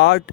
8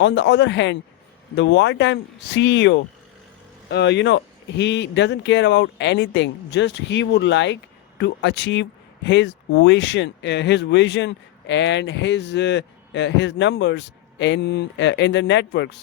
On the other hand, the wartime CEO, he doesn't care about anything. Just he would like to achieve his vision and his numbers in the networks.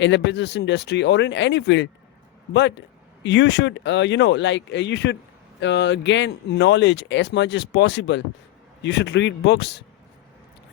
in the business industry or in any field. But you should you should gain knowledge as much as possible. You should read books.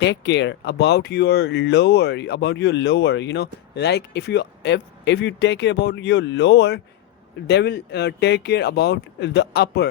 take care about your lower, like if you take care about your lower, they will take care about the upper.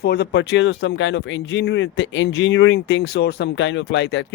for the purchase of some kind of engineering things or some kind of like that,